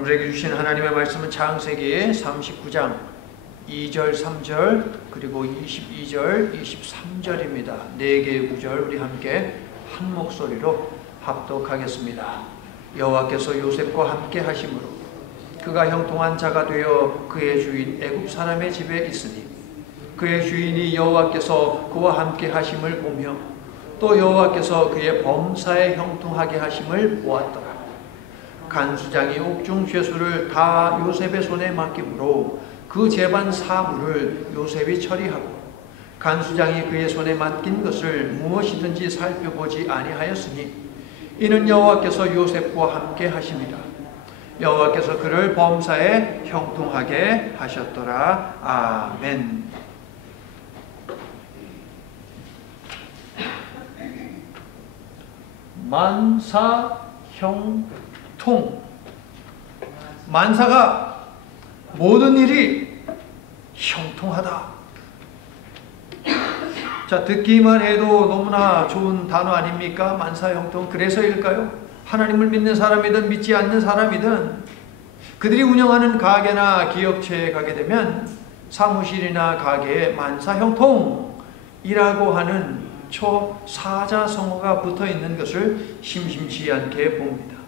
오늘 우리에게 주신 하나님의 말씀은 창세기 39장 2절, 3절, 그리고 22절, 23절입니다. 4개의 구절 우리 함께 한 목소리로 합독하겠습니다. 여호와께서 요셉과 함께 하심으로 그가 형통한 자가 되어 그의 주인 애굽 사람의 집에 있으니 그의 주인이 여호와께서 그와 함께 하심을 보며 또 여호와께서 그의 범사에 형통하게 하심을 보았더라. 간수장이 옥중 죄수를 다 요셉의 손에 맡기므로 그 재반 사물을 요셉이 처리하고 간수장이 그의 손에 맡긴 것을 무엇이든지 살펴보지 아니하였으니 이는 여호와께서 요셉과 함께 하심이라. 여호와께서 그를 범사에 형통하게 하셨더라. 아멘. 만사형통. 만사가 모든 일이 형통하다. 자, 듣기만 해도 너무나 좋은 단어 아닙니까? 만사형통. 그래서일까요? 하나님을 믿는 사람이든 믿지 않는 사람이든 그들이 운영하는 가게나 기업체에 가게 되면 사무실이나 가게에 만사형통이라고 하는 초사자성어가 붙어 있는 것을 심심치 않게 봅니다.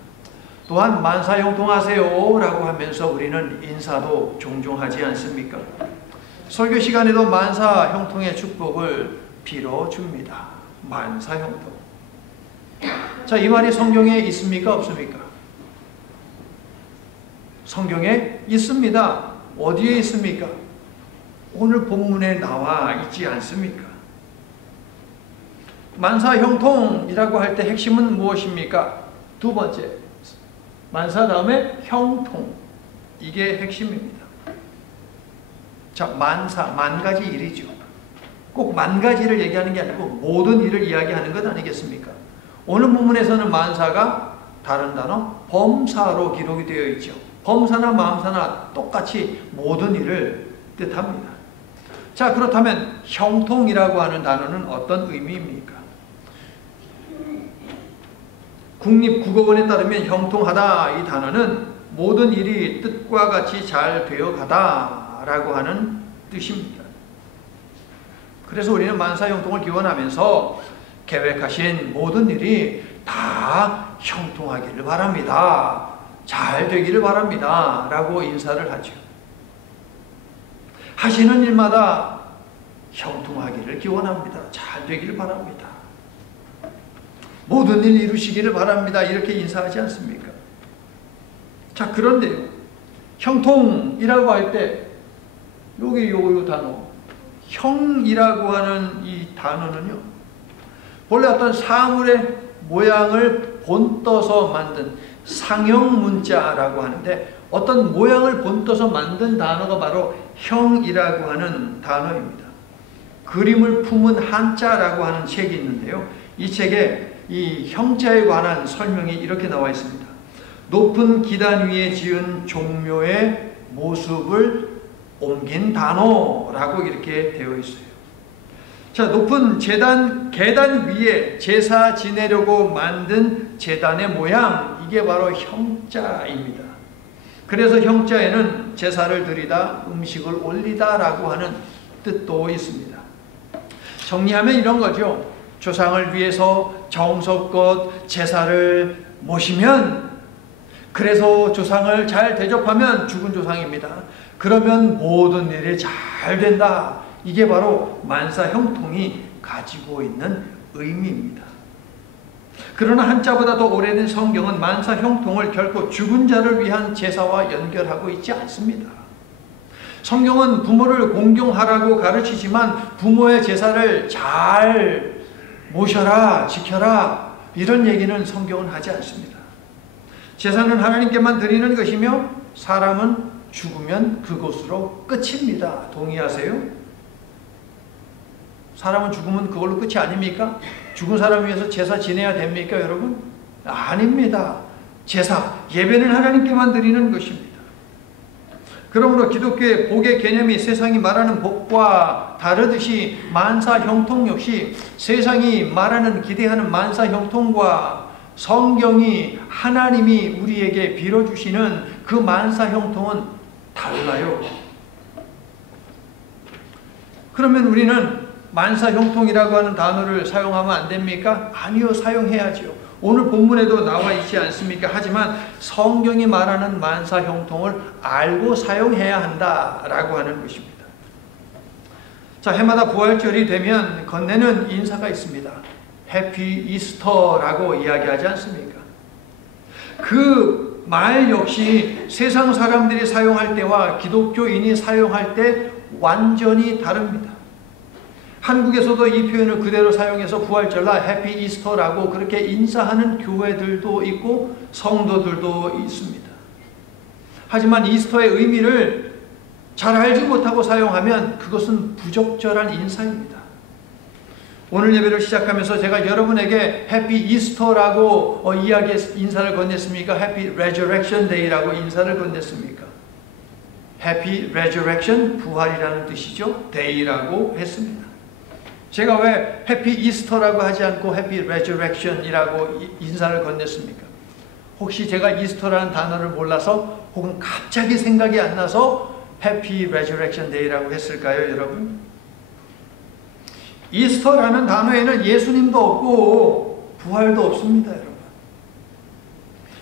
또한 만사형통하세요 라고 하면서 우리는 인사도 종종 하지 않습니까? 설교 시간에도 만사형통의 축복을 빌어줍니다. 만사형통. 자, 이 말이 성경에 있습니까? 없습니까? 성경에 있습니다. 어디에 있습니까? 오늘 본문에 나와 있지 않습니까? 만사형통이라고 할 때 핵심은 무엇입니까? 두 번째, 만사 다음에 형통. 이게 핵심입니다. 자, 만사, 만 가지 일이죠. 꼭 만 가지를 얘기하는 게 아니고 모든 일을 이야기하는 것 아니겠습니까? 오늘 본문에서는 만사가 다른 단어 범사로 기록이 되어 있죠. 범사나 만사나 똑같이 모든 일을 뜻합니다. 자, 그렇다면 형통이라고 하는 단어는 어떤 의미입니까? 국립국어원에 따르면 형통하다 이 단어는 모든 일이 뜻과 같이 잘 되어가다 라고 하는 뜻입니다. 그래서 우리는 만사형통을 기원하면서 계획하신 모든 일이 다 형통하기를 바랍니다. 잘 되기를 바랍니다. 라고 인사를 하죠. 하시는 일마다 형통하기를 기원합니다. 잘 되기를 바랍니다. 모든 일 이루시기를 바랍니다. 이렇게 인사하지 않습니까? 자, 그런데요, 형통이라고 할 때 여기 요 단어 형이라고 하는 이 단어는요, 본래 어떤 사물의 모양을 본떠서 만든 상형 문자라고 하는데 어떤 모양을 본떠서 만든 단어가 바로 형이라고 하는 단어입니다. 그림을 품은 한자라고 하는 책이 있는데요, 이 책에 이 형자에 관한 설명이 이렇게 나와 있습니다. 높은 기단 위에 지은 종묘의 모습을 옮긴 단어라고 이렇게 되어 있어요. 자, 높은 계단 위에 제사 지내려고 만든 제단의 모양, 이게 바로 형자입니다. 그래서 형자에는 제사를 드리다, 음식을 올리다 라고 하는 뜻도 있습니다. 정리하면 이런 거죠. 조상을 위해서 정성껏 제사를 모시면, 그래서 조상을 잘 대접하면 죽은 조상입니다. 그러면 모든 일이 잘 된다. 이게 바로 만사형통이 가지고 있는 의미입니다. 그러나 한자보다 더 오래된 성경은 만사형통을 결코 죽은 자를 위한 제사와 연결하고 있지 않습니다. 성경은 부모를 공경하라고 가르치지만 부모의 제사를 잘 모셔라, 지켜라, 이런 얘기는 성경은 하지 않습니다. 제사는 하나님께만 드리는 것이며 사람은 죽으면 그것으로 끝입니다. 동의하세요? 사람은 죽으면 그걸로 끝이 아닙니까? 죽은 사람 위해서 제사 지내야 됩니까, 여러분? 아닙니다. 제사, 예배는 하나님께만 드리는 것입니다. 그러므로 기독교의 복의 개념이 세상이 말하는 복과 다르듯이 만사형통 역시 세상이 말하는 기대하는 만사형통과 성경이 하나님이 우리에게 빌어주시는 그 그 만사 형통은 달라요. 그러면 우리는 만사 형통이라고 하는 단어를 사용하면 안 됩니까? 아니요, 사용해야죠. 오늘 본문에도 나와 있지 않습니까? 하지만 성경이 말하는 만사 형통을 알고 사용해야 한다라고 하는 것입니다. 자, 해마다 부활절이 되면 건네는 인사가 있습니다. 해피 이스터라고 이야기하지 않습니까? 그 말 역시 세상 사람들이 사용할 때와 기독교인이 사용할 때 완전히 다릅니다. 한국에서도 이 표현을 그대로 사용해서 부활절날 해피 이스터라고 그렇게 인사하는 교회들도 있고 성도들도 있습니다. 하지만 이스터의 의미를 잘 알지 못하고 사용하면 그것은 부적절한 인사입니다. 오늘 예배를 시작하면서 제가 여러분에게 해피 이스터라고 인사를 건넸습니까? 해피 레저렉션 데이라고 인사를 건넸습니까? 해피 레저렉션, 부활이라는 뜻이죠. 데이라고 했습니다. 제가 왜 해피 이스터라고 하지 않고 해피 레저렉션이라고 인사를 건넸습니까? 혹시 제가 이스터라는 단어를 몰라서 혹은 갑자기 생각이 안 나서 해피 레저렉션 데이라고 했을까요, 여러분? 이스터라는 단어에는 예수님도 없고 부활도 없습니다, 여러분.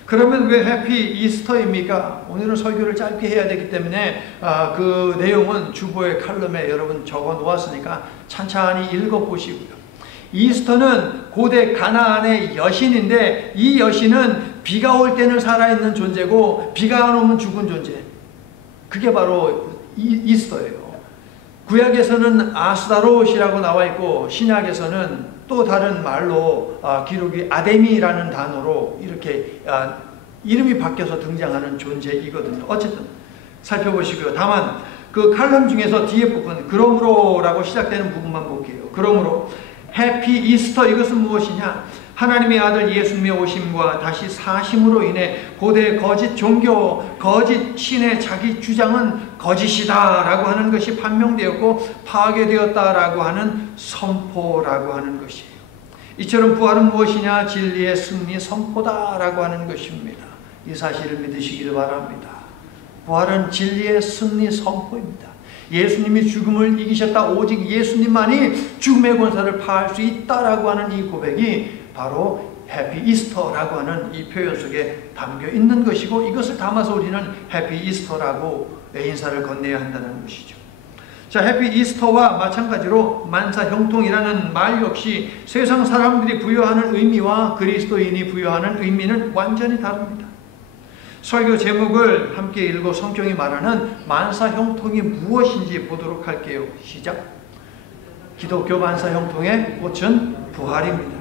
그러면 왜 해피 이스터입니까? 오늘은 설교를 짧게 해야 되기 때문에 그 내용은 주보의 칼럼에 여러분 적어 놓았으니까 찬찬히 읽어보시고요. 이스터는 고대 가나안의 여신인데 이 여신은 비가 올 때는 살아있는 존재고 비가 안 오면 죽은 존재. 그게 바로 이스터예요. 구약에서는 아스타롯이라고 나와 있고 신약에서는 또 다른 말로 기록이 아데미라는 단어로 이렇게 이름이 바뀌어서 등장하는 존재이거든요. 어쨌든 살펴보시고요. 다만 그 칼럼 중에서 뒤에 부분 그러므로라고 시작되는 부분만 볼게요. 그러므로 해피 이스터 이것은 무엇이냐? 하나님의 아들 예수님의 오심과 다시 사심으로 인해 고대 거짓 종교, 거짓 신의 자기 주장은 거짓이다 라고 하는 것이 판명되었고 파괴되었다라고 하는 선포라고 하는 것이에요. 이처럼 부활은 무엇이냐? 진리의 승리 선포다라고 하는 것입니다. 이 사실을 믿으시기를 바랍니다. 부활은 진리의 승리 선포입니다. 예수님이 죽음을 이기셨다. 오직 예수님만이 죽음의 권세를 파할 수 있다라고 하는 이 고백이 바로 해피 이스터라고 하는 이 표현 속에 담겨 있는 것이고 이것을 담아서 우리는 해피 이스터라고 인사를 건네야 한다는 것이죠. 자, 해피 이스터와 마찬가지로 만사 형통이라는 말 역시 세상 사람들이 부여하는 의미와 그리스도인이 부여하는 의미는 완전히 다릅니다. 설교 제목을 함께 읽고 성경이 말하는 만사 형통이 무엇인지 보도록 할게요. 시작. 기독교 만사 형통의 꽃은 부활입니다.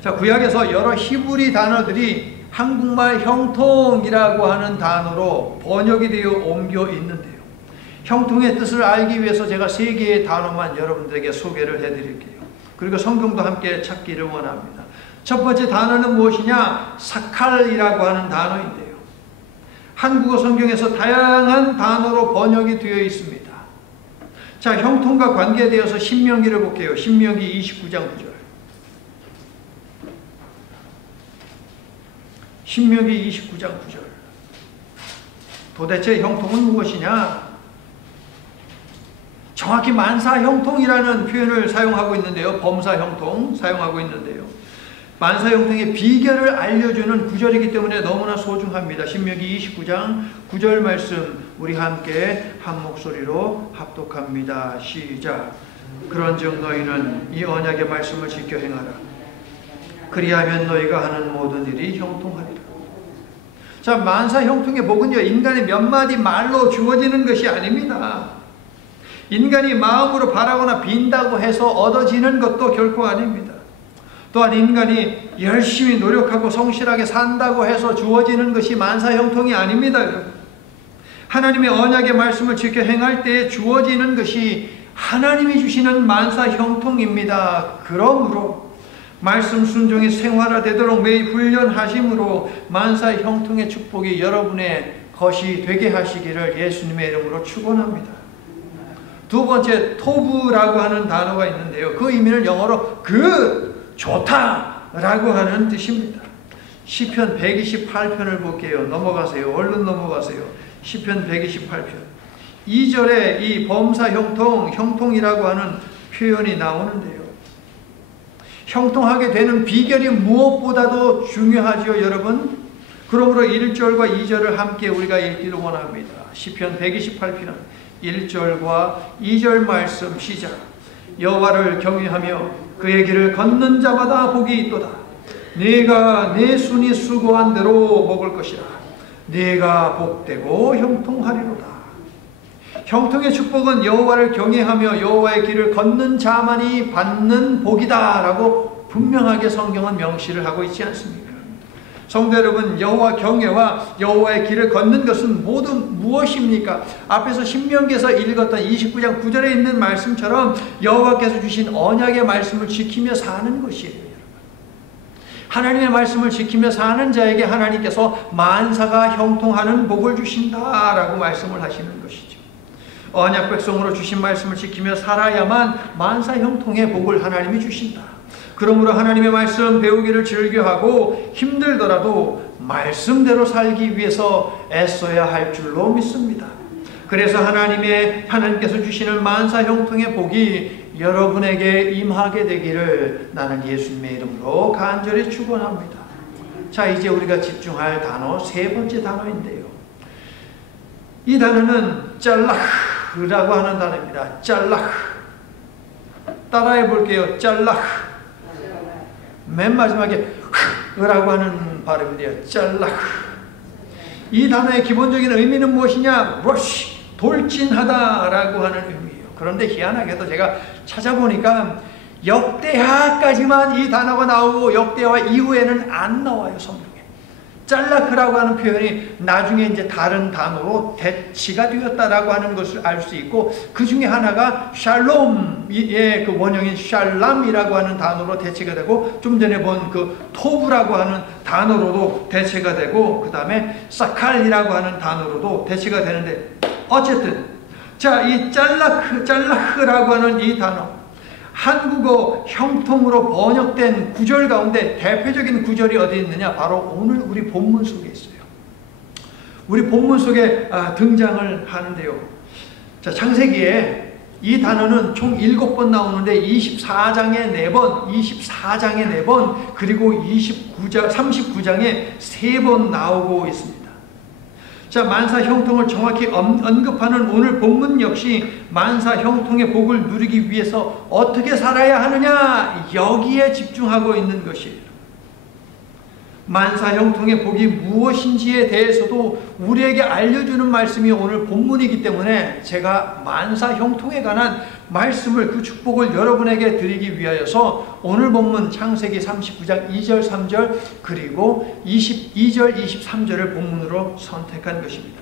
자, 구약에서 여러 히브리 단어들이 한국말 형통이라고 하는 단어로 번역이 되어 옮겨 있는데요. 형통의 뜻을 알기 위해서 제가 3개의 단어만 여러분들에게 소개를 해드릴게요. 그리고 성경도 함께 찾기를 원합니다. 첫 번째 단어는 무엇이냐? 사칼이라고 하는 단어인데요. 한국어 성경에서 다양한 단어로 번역이 되어 있습니다. 자, 형통과 관계되어서 신명기를 볼게요. 신명기 29장 9절. 신명기 29장 9절. 도대체 형통은 무엇이냐? 정확히 만사 형통이라는 표현을 사용하고 있는데요. 범사 형통 사용하고 있는데요. 만사 형통의 비결을 알려주는 구절이기 때문에 너무나 소중합니다. 신명기 29장 9절 말씀 우리 함께 한 목소리로 합독합니다. 시작. 그런즉 너희는 이 언약의 말씀을 지켜 행하라. 그리하면 너희가 하는 모든 일이 형통하리라. 자, 만사 형통의 복은요, 인간의 몇 마디 말로 주어지는 것이 아닙니다. 인간이 마음으로 바라거나 빈다고 해서 얻어지는 것도 결코 아닙니다. 또한 인간이 열심히 노력하고 성실하게 산다고 해서 주어지는 것이 만사 형통이 아닙니다. 하나님의 언약의 말씀을 지켜 행할 때에 주어지는 것이 하나님이 주시는 만사 형통입니다. 그러므로 말씀 순종이 생활화되도록 매일 훈련하심으로 만사 형통의 축복이 여러분의 것이 되게 하시기를 예수님의 이름으로 축원합니다. 두 번째, 토브라고 하는 단어가 있는데요. 그 의미는 영어로 good, 좋다 라고 하는 뜻입니다. 시편 128편을 볼게요. 넘어가세요. 얼른 넘어가세요. 시편 128편. 2절에 이 범사 형통이라고 하는 표현이 나오는데요. 형통하게 되는 비결이 무엇보다도 중요하죠, 여러분. 그러므로 1절과 2절을 함께 우리가 읽기를 원합니다. 시편 128편 1절과 2절 말씀 시작. 여호와를 경외하며 그의 길을 걷는 자마다 복이 있도다. 네가 내 손이 수고한 대로 먹을 것이라. 네가 복되고 형통하리로다. 형통의 축복은 여호와를 경외하며 여호와의 길을 걷는 자만이 받는 복이다 라고 분명하게 성경은 명시를 하고 있지 않습니까? 성도 여러분, 여호와 경외와 여호와의 길을 걷는 것은 모두 무엇입니까? 앞에서 신명기에서 읽었던 29장 9절에 있는 말씀처럼 여호와께서 주신 언약의 말씀을 지키며 사는 것이에요. 하나님의 말씀을 지키며 사는 자에게 하나님께서 만사가 형통하는 복을 주신다라고 말씀을 하시는 것이죠. 언약 백성으로 주신 말씀을 지키며 살아야만 만사 형통의 복을 하나님이 주신다. 그러므로 하나님의 말씀 배우기를 즐겨하고 힘들더라도 말씀대로 살기 위해서 애써야 할 줄로 믿습니다. 그래서 하나님께서 주시는 만사 형통의 복이 여러분에게 임하게 되기를 나는 예수님의 이름으로 간절히 축원합니다. 자, 이제 우리가 집중할 단어 세 번째 단어인데요. 이 단어는 짤라흐라고 하는 단어입니다. 짤라흐. 따라해 볼게요. 짤라흐. 맨 마지막에 흐라고 하는 발음인데요. 짤라흐. 이 단어의 기본적인 의미는 무엇이냐? 러쉬, 돌진하다라고 하는 의미예요. 그런데 희한하게도 제가 찾아보니까 역대하까지만 이 단어가 나오고 역대하 이후에는 안 나와요, 성경에. 짤라크라고 하는 표현이 나중에 이제 다른 단어로 대치가 되었다라고 하는 것을 알 수 있고, 그 중에 하나가 샬롬의 그 원형인 샬람이라고 하는 단어로 대체가 되고, 좀 전에 본 그 토브라고 하는 단어로도 대체가 되고, 그 다음에 사칼이라고 하는 단어로도 대체가 되는데, 어쨌든 자, 이 짤라흐라고 하는 이 단어, 한국어 형통으로 번역된 구절 가운데 대표적인 구절이 어디 있느냐? 바로 오늘 우리 본문 속에 있어요. 우리 본문 속에 등장을 하는데요. 자, 창세기에 이 단어는 총 7번 나오는데 24장에 4번, 24장에 4번, 그리고 39장에 3번 나오고 있습니다. 자, 만사 형통을 정확히 언급하는 오늘 본문 역시 만사 형통의 복을 누리기 위해서 어떻게 살아야 하느냐, 여기에 집중하고 있는 것이에요. 만사 형통의 복이 무엇인지에 대해서도 우리에게 알려주는 말씀이 오늘 본문이기 때문에 제가 만사 형통에 관한 말씀을, 그 축복을 여러분에게 드리기 위하여서 오늘 본문 창세기 39장 2절 3절 그리고 22절 23절을 본문으로 선택한 것입니다.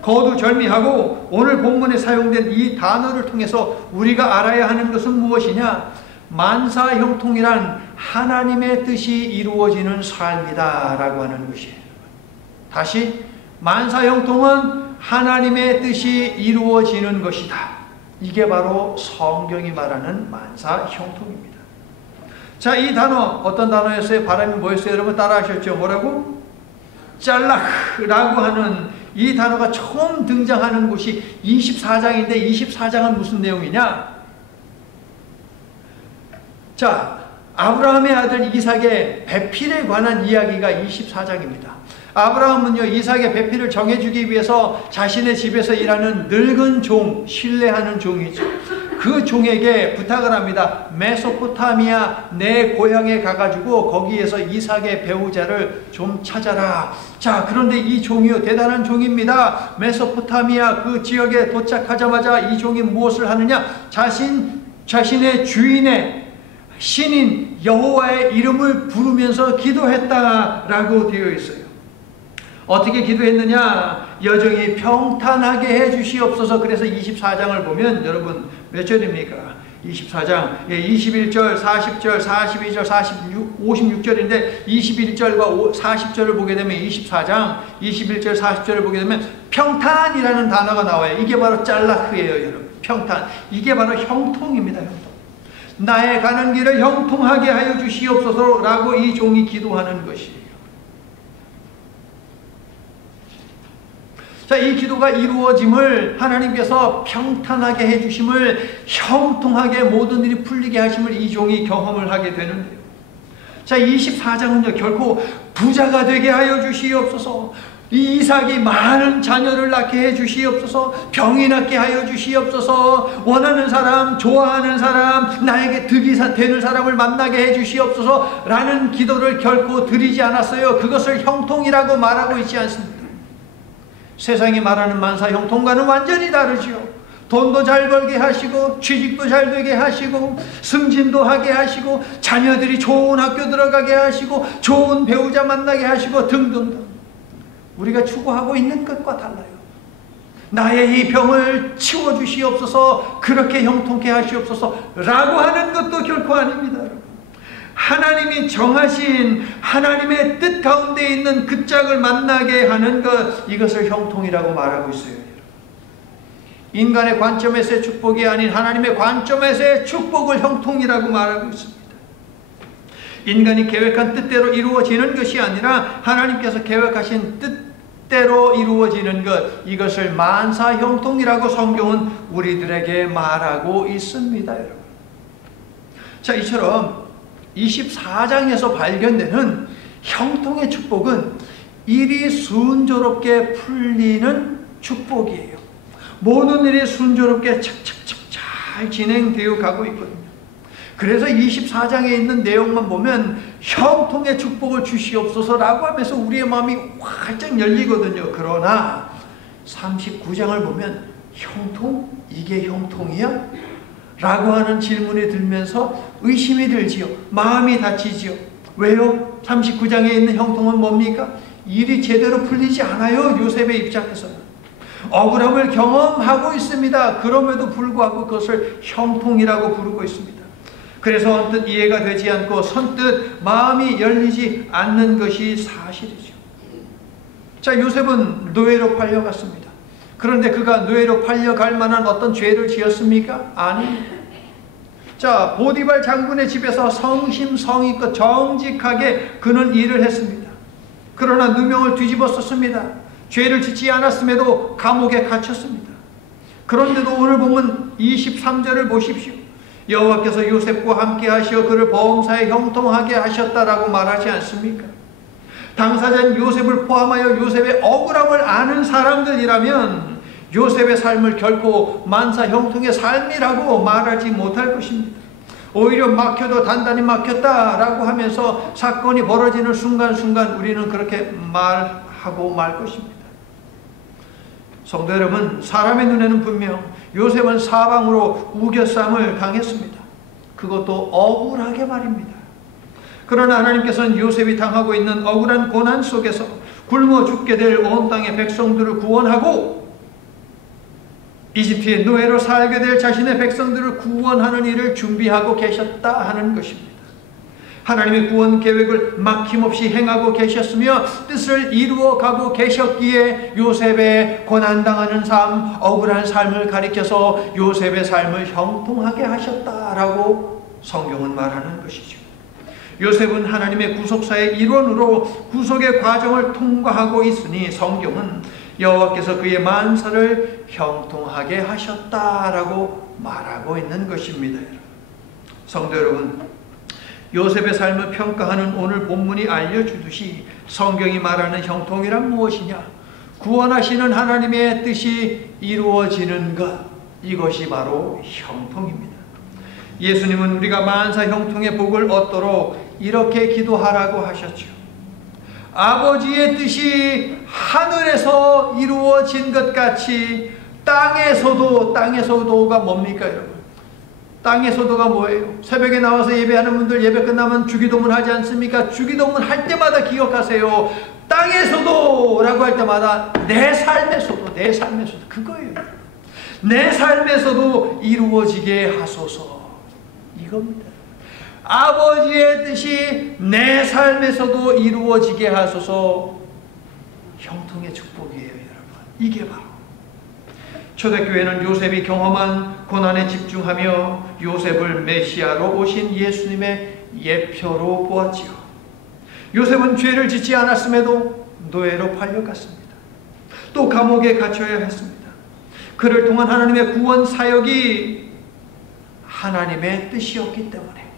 거두절미하고 오늘 본문에 사용된 이 단어를 통해서 우리가 알아야 하는 것은 무엇이냐? 만사 형통이란 하나님의 뜻이 이루어지는 삶이다 라고 하는 것이에요. 다시, 만사 형통은 하나님의 뜻이 이루어지는 것이다. 이게 바로 성경이 말하는 만사 형통입니다. 자, 이 단어 어떤 단어였어요? 발음이 뭐였어요? 여러분 따라 하셨죠? 뭐라고? 짤라흐라고 하는 이 단어가 처음 등장하는 곳이 24장인데 24장은 무슨 내용이냐? 자, 아브라함의 아들 이삭의 배필에 관한 이야기가 24장입니다. 아브라함은요, 이삭의 배필을 정해주기 위해서 자신의 집에서 일하는 늙은 종, 신뢰하는 종이죠. 그 종에게 부탁을 합니다. 메소포타미아 내 고향에 가가지고 거기에서 이삭의 배우자를 좀 찾아라. 자, 그런데 이 종이요, 대단한 종입니다. 메소포타미아 그 지역에 도착하자마자 이 종이 무엇을 하느냐? 자신의 주인의 신인 여호와의 이름을 부르면서 기도했다라고 되어 있어요. 어떻게 기도했느냐? 여정이 평탄하게 해주시옵소서. 그래서 24장을 보면 여러분 몇 절입니까? 24장 21절, 40절, 42절, 56절인데 21절과 40절을 보게 되면 24장 21절, 40절을 보게 되면 평탄이라는 단어가 나와요. 이게 바로 짤라흐예요, 여러분. 평탄. 이게 바로 형통입니다, 형통. 나의 가는 길을 형통하게 하여 주시옵소서라고 이 종이 기도하는 것이에요. 자, 이 기도가 이루어짐을, 하나님께서 평탄하게 해주심을, 형통하게 모든 일이 풀리게 하심을 이 종이 경험을 하게 되는데요. 자, 24장은요, 결코 부자가 되게 하여 주시옵소서, 이 이삭이 많은 자녀를 낳게 해 주시옵소서, 병이 낫게 하여 주시옵소서, 원하는 사람, 좋아하는 사람, 나에게 득이 되는 사람을 만나게 해 주시옵소서 라는 기도를 결코 드리지 않았어요. 그것을 형통이라고 말하고 있지 않습니다. 세상이 말하는 만사 형통과는 완전히 다르지요. 돈도 잘 벌게 하시고, 취직도 잘 되게 하시고, 승진도 하게 하시고, 자녀들이 좋은 학교 들어가게 하시고, 좋은 배우자 만나게 하시고 등등등. 우리가 추구하고 있는 것과 달라요. 나의 이 병을 치워주시옵소서, 그렇게 형통케 하시옵소서 라고 하는 것도 결코 아닙니다. 하나님이 정하신 하나님의 뜻 가운데 있는 그 짝을 만나게 하는 것, 이것을 형통이라고 말하고 있어요. 인간의 관점에서의 축복이 아닌 하나님의 관점에서의 축복을 형통이라고 말하고 있습니다. 인간이 계획한 뜻대로 이루어지는 것이 아니라 하나님께서 계획하신 뜻대로 이루어지는 것, 이것을 만사 형통이라고 성경은 우리들에게 말하고 있습니다. 여러분. 자, 이처럼 24장에서 발견되는 형통의 축복은 일이 순조롭게 풀리는 축복이에요. 모든 일이 순조롭게 착착착 잘 진행되어 가고 있거든요. 그래서 24장에 있는 내용만 보면 형통의 축복을 주시옵소서라고 하면서 우리의 마음이 활짝 열리거든요. 그러나 39장을 보면 형통? 이게 형통이야? 라고 하는 질문이 들면서 의심이 들지요. 마음이 다치지요. 왜요? 39장에 있는 형통은 뭡니까? 일이 제대로 풀리지 않아요. 요셉의 입장에서는. 억울함을 경험하고 있습니다. 그럼에도 불구하고 그것을 형통이라고 부르고 있습니다. 그래서 언뜻 이해가 되지 않고 선뜻 마음이 열리지 않는 것이 사실이죠. 자, 요셉은 노예로 팔려갔습니다. 그런데 그가 노예로 팔려갈 만한 어떤 죄를 지었습니까? 아닙니다. 자, 보디발 장군의 집에서 성심성의껏 정직하게 그는 일을 했습니다. 그러나 누명을 뒤집어 썼습니다. 죄를 짓지 않았음에도 감옥에 갇혔습니다. 그런데도 오늘 보면 23절을 보십시오. 여호와께서 요셉과 함께 하시어 그를 범사에 형통하게 하셨다라고 말하지 않습니까? 당사자인 요셉을 포함하여 요셉의 억울함을 아는 사람들이라면 요셉의 삶을 결코 만사 형통의 삶이라고 말하지 못할 것입니다. 오히려 막혀도 단단히 막혔다라고 하면서 사건이 벌어지는 순간순간 우리는 그렇게 말하고 말 것입니다. 성도 여러분, 사람의 눈에는 분명 요셉은 사방으로 우겨쌈을 당했습니다. 그것도 억울하게 말입니다. 그러나 하나님께서는 요셉이 당하고 있는 억울한 고난 속에서 굶어 죽게 될 온 땅의 백성들을 구원하고 이집트의 노예로 살게 될 자신의 백성들을 구원하는 일을 준비하고 계셨다 하는 것입니다. 하나님의 구원 계획을 막힘없이 행하고 계셨으며 뜻을 이루어가고 계셨기에 요셉의 고난당하는 삶, 억울한 삶을 가리켜서 요셉의 삶을 형통하게 하셨다라고 성경은 말하는 것이죠. 요셉은 하나님의 구속사의 일원으로 구속의 과정을 통과하고 있으니 성경은 여호와께서 그의 만사를 형통하게 하셨다라고 말하고 있는 것입니다. 성도 여러분, 요셉의 삶을 평가하는 오늘 본문이 알려주듯이 성경이 말하는 형통이란 무엇이냐? 구원하시는 하나님의 뜻이 이루어지는 것, 이것이 바로 형통입니다. 예수님은 우리가 만사 형통의 복을 얻도록 이렇게 기도하라고 하셨죠. 아버지의 뜻이 하늘에서 이루어진 것 같이 땅에서도가 뭡니까 여러분? 땅에서도가 뭐예요? 새벽에 나와서 예배하는 분들 예배 끝나면 주기도문 하지 않습니까? 주기도문 할 때마다 기억하세요. 땅에서도 라고 할 때마다 내 삶에서도 그거예요. 내 삶에서도 이루어지게 하소서, 이겁니다. 아버지의 뜻이 내 삶에서도 이루어지게 하소서. 형통의 축복이에요, 여러분. 이게 바로 초대교회는 요셉이 경험한 고난에 집중하며 요셉을 메시아로 오신 예수님의 예표로 보았지요. 요셉은 죄를 짓지 않았음에도 노예로 팔려갔습니다. 또 감옥에 갇혀야 했습니다. 그를 통한 하나님의 구원 사역이 하나님의 뜻이었기 때문에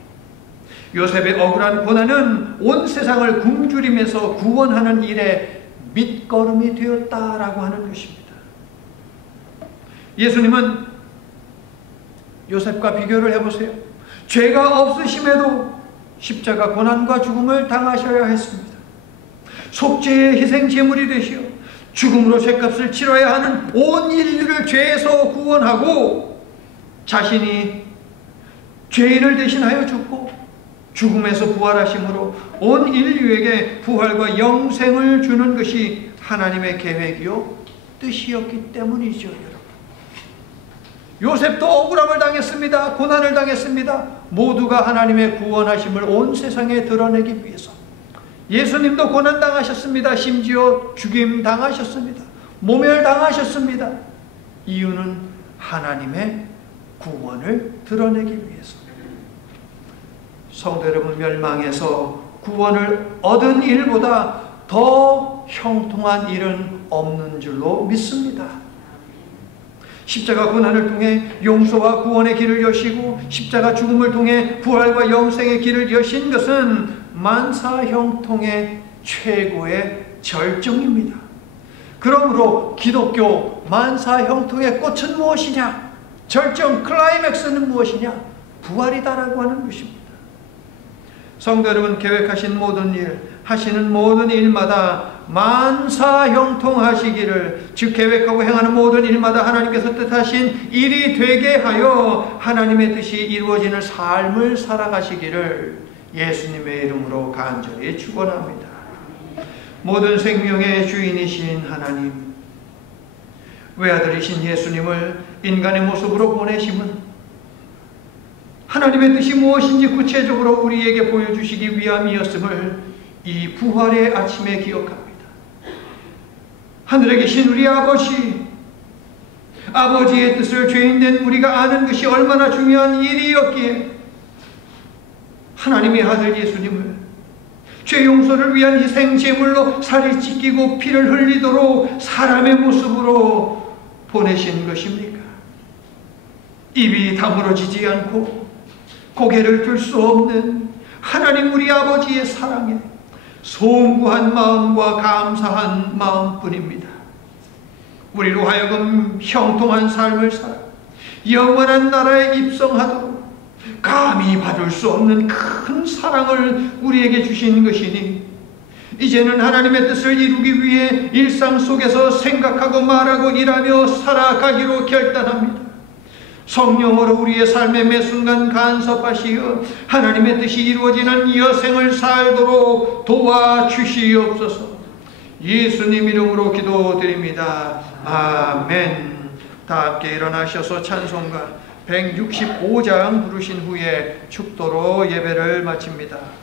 요셉의 억울한 고난은 온 세상을 굶주리면서 구원하는 일에 밑거름이 되었다라고 하는 것입니다. 예수님은 요셉과 비교를 해보세요. 죄가 없으심에도 십자가 고난과 죽음을 당하셔야 했습니다. 속죄의 희생 제물이 되시어 죽음으로 죄값을 치러야 하는 온 인류를 죄에서 구원하고 자신이 죄인을 대신하여 죽고 죽음에서 부활하심으로 온 인류에게 부활과 영생을 주는 것이 하나님의 계획이요 뜻이었기 때문이죠. 여러분, 요셉도 억울함을 당했습니다. 고난을 당했습니다. 모두가 하나님의 구원하심을 온 세상에 드러내기 위해서. 예수님도 고난당하셨습니다. 심지어 죽임당하셨습니다. 모멸당하셨습니다. 이유는 하나님의 구원을 드러내기 위해서. 성도 여러분, 멸망에서 구원을 얻은 일보다 더 형통한 일은 없는 줄로 믿습니다. 십자가 고난을 통해 용서와 구원의 길을 여시고 십자가 죽음을 통해 부활과 영생의 길을 여신 것은 만사형통의 최고의 절정입니다. 그러므로 기독교 만사형통의 꽃은 무엇이냐? 절정 클라이맥스는 무엇이냐? 부활이다라고 하는 것입니다. 성도 여러분, 계획하신 모든 일, 하시는 모든 일마다 만사형통하시기를, 즉 계획하고 행하는 모든 일마다 하나님께서 뜻하신 일이 되게 하여 하나님의 뜻이 이루어지는 삶을 살아가시기를 예수님의 이름으로 간절히 축원합니다. 모든 생명의 주인이신 하나님, 외아들이신 예수님을 인간의 모습으로 보내심은 하나님의 뜻이 무엇인지 구체적으로 우리에게 보여주시기 위함이었음을 이 부활의 아침에 기억합니다. 하늘에 계신 우리 아버지, 아버지의 뜻을 죄인된 우리가 아는 것이 얼마나 중요한 일이었기에 하나님의 아들 예수님을 죄 용서를 위한 희생 제물로 살이 찢기고 피를 흘리도록 사람의 모습으로 보내신 것입니까? 입이 다물어지지 않고 고개를 들 수 없는 하나님 우리 아버지의 사랑에 송구한 마음과 감사한 마음뿐입니다. 우리로 하여금 형통한 삶을 살아 영원한 나라에 입성하도록 감히 받을 수 없는 큰 사랑을 우리에게 주신 것이니 이제는 하나님의 뜻을 이루기 위해 일상 속에서 생각하고 말하고 일하며 살아가기로 결단합니다. 성령으로 우리의 삶의 매 순간 간섭하시어 하나님의 뜻이 이루어지는 여생을 살도록 도와주시옵소서. 예수님 이름으로 기도드립니다. 아멘. 다 함께 일어나셔서 찬송가 165장 부르신 후에 축도로 예배를 마칩니다.